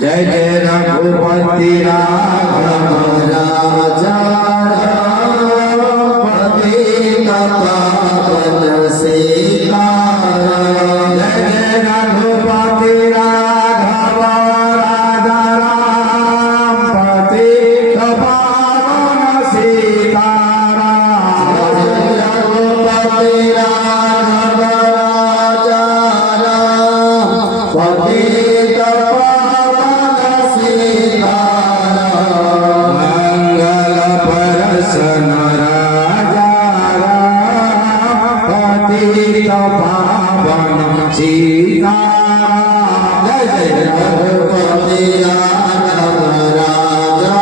जय जय रघुपति राघव राजा पतित पावन सीताराम। जय जय रघुपति राघव राजा राम पतित पावन सीताराम। जय रघुपति राघव राजा राम पतित पावन सीताराम। जय जय रघुपति राघव राजा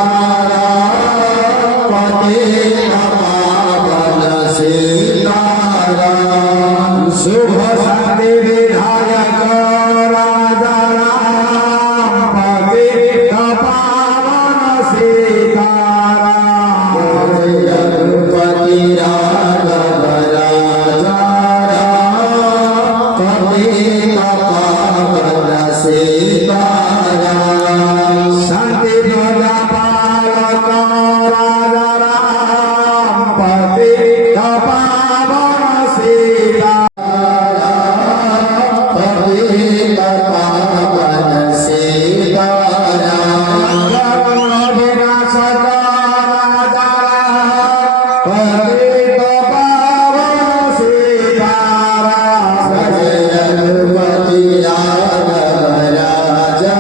पतित पावन सीताराम। शुभ शांति विधायक राजा राम पतित पावन सीताराम। जय रघुपति राघव राजा शांति ध्वजा पालक राजा राम पतित पावन सीताराम। पतित पावन सीताराम। विनाशक राजा राम पतित पावन सीताराम। जय रघुपति राघव राजा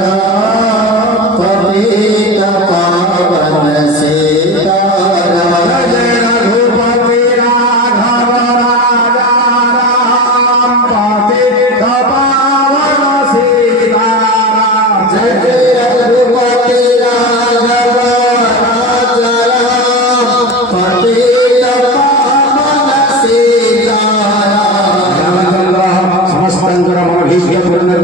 राम पतित पावन सीताराम। जय रघुपति राघव राजा राम पतित पावन सीताराम। जय रघुपति राघव राजा राम पतित पावन सीताराम। समस्तंकर महीष्य पुरंदर